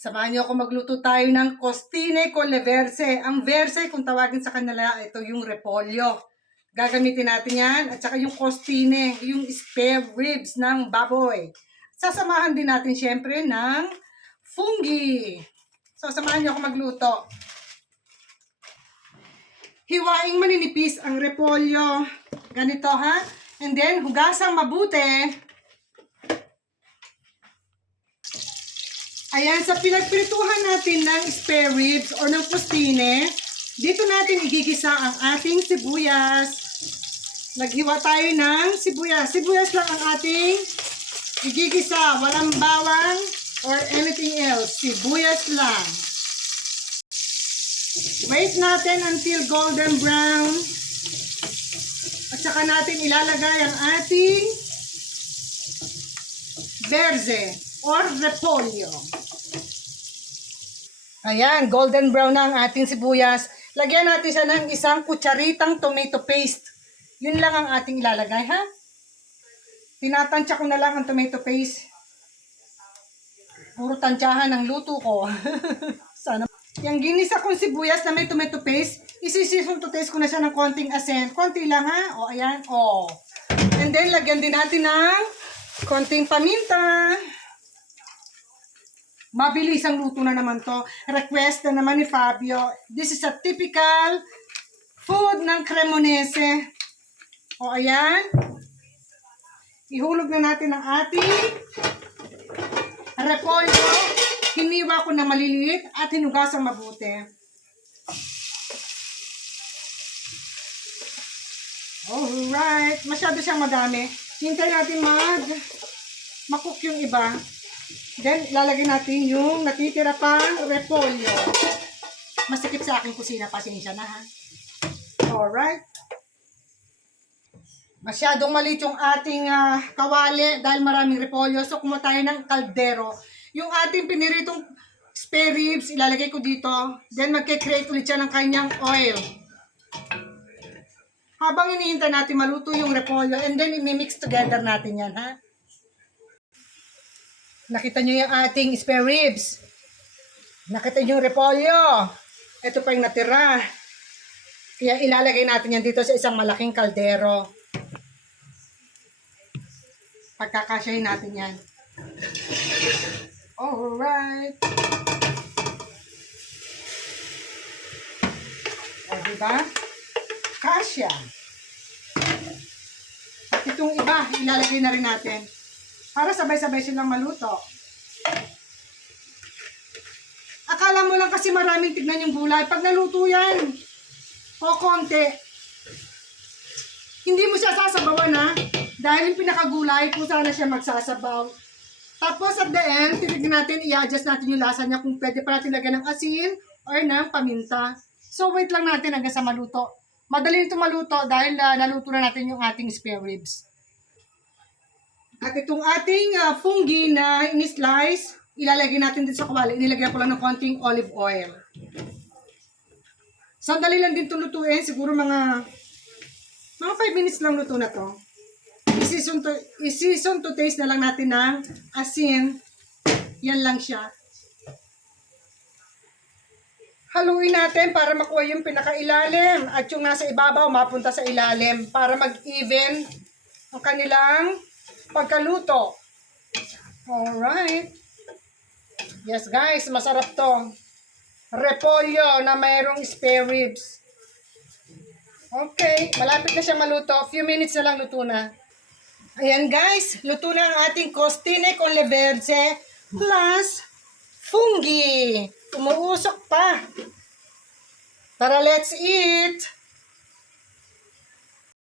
Samahan niyo ako magluto tayo ng costine con leverse. Ang verse, kung tawagin sa kanila, ito yung repolyo. Gagamitin natin yan. At saka yung costine, yung spare ribs ng baboy. Sasamahan din natin syempre ng fungi. So, samahan niyo ako magluto. Hiwaing maninipis ang repolyo. Ganito ha. And then, hugasang mabuti. Ayan, sa pinagprituhan natin ng spare ribs or ng costine, dito natin igigisa ang ating sibuyas. Naghiwa tayo ng sibuyas. Sibuyas lang ang ating igigisa. Walang bawang or anything else. Sibuyas lang. Wait natin until golden brown. At saka natin ilalagay ang ating verze or repolyo. Ayan, golden brown na ang ating sibuyas. Lagyan natin siya ng isang kutsaritang tomato paste. Yun lang ang ating ilalagay, ha? Tinatansya ko na lang ang tomato paste. Puro tansyahan ang luto ko. Sana. Yung ginisa kong sibuyas na may tomato paste, isi-season to taste ko na siya ng konting asin. Konti lang, ha? O, ayan. O. And then, lagyan din natin ng konting paminta. Mabilis ang luto na naman to. Request na naman ni Fabio. This is a typical food ng Cremonese. O ayan. Ihulog na natin ang ating repolyo. Hiniwa ko na maliliit at hinugasang mabuti. Alright. Masyado siyang madami. Hintay natin makook yung iba. Then, lalagay natin yung natitira pang repolyo. Masikip sa aking kusina. Pasensya na, ha? Alright. Masyadong maliit yung ating kawali dahil maraming repolyo. So, kumuha tayo ng kaldero. Yung ating piniritong spare ribs, ilalagay ko dito. Then, magkikreate ulit siya ng kanyang oil. Habang iniintay natin maluto yung repolyo. And then, imimix together natin yan, ha? Nakita nyo yung ating spare ribs. Nakita nyo yung repolyo. Ito pa yung natira. Kaya ilalagay natin yan dito sa isang malaking kaldero. Pagkakasyahin natin yan. Alright. O, diba? Kasya. At itong iba, ilalagay na rin natin. Para sabay-sabay silang maluto. Akala mo lang kasi maraming tignan yung gulay. Pag naluto yan, o konti, hindi mo siya sasabawan, ha? Dahil yung pinakagulay, kung sana siya magsasabaw. Tapos at the end, titignan natin, i-adjust natin yung lasa niya kung pwede pa natin lagyan ng asin or ng paminta. So wait lang natin hanggang sa maluto. Madali ito maluto dahil naluto na natin yung ating spare ribs. At itong ating fungi na in-slice, ilalagay natin dito sa kawali. Inilagyan ko lang ng konting olive oil. Sandali lang din ito lutuin. Siguro mga 5 minutes lang luto na to. I-season to taste na lang natin ng asin. Yan lang siya. Haluin natin para makuha yung pinakailalim. At yung nasa ibabaw, mapunta sa ilalim. Para mag-even ang kanilang pagkaluto. Alright. Yes guys, masarap to. Repolyo na mayroong spare ribs. Okay, malapit na siya maluto. Few minutes na lang luto na. Ayan guys, luto na ang ating costine con leverse plus fungi. Umuusok pa. Tara, let's eat!